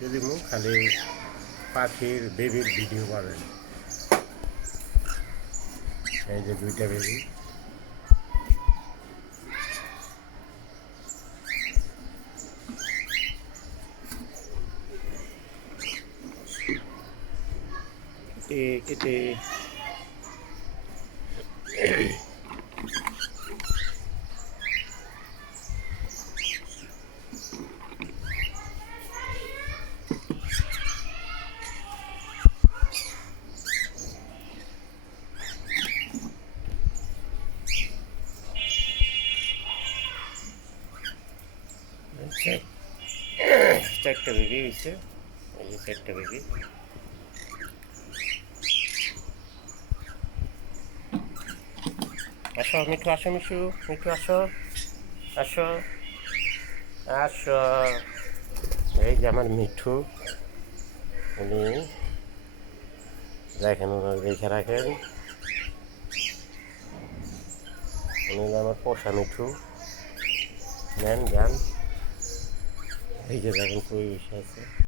যদি খালি পাখির বেবির ভিডিও পাবেন। এই যে দুইটা বেবি, কেটে কেটে চারটা বেবি হয়েছে। এই যে চারটা বেবি। আসো মিঠু, আসো মিঠু, মিঠু আসো, আসো, আসো। এই যে আমার মিঠু, উনি দেখেন, ওনার রেখে রাখেন। উনি আমার পোষা মিঠু, নেন যান। এই যে দেখেন কই বসে আছে।